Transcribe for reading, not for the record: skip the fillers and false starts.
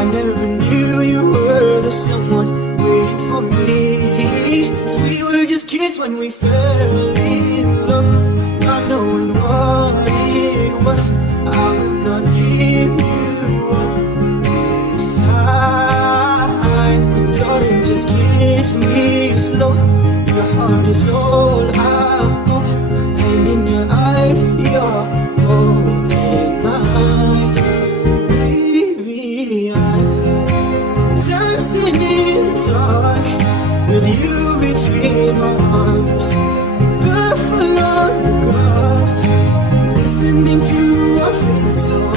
I never knew you were the someone waiting for me. 'Cause we were just kids when we fell in love, not knowing what it was. I will not give you up this time. Darling, just kiss me slow. Your heart is all I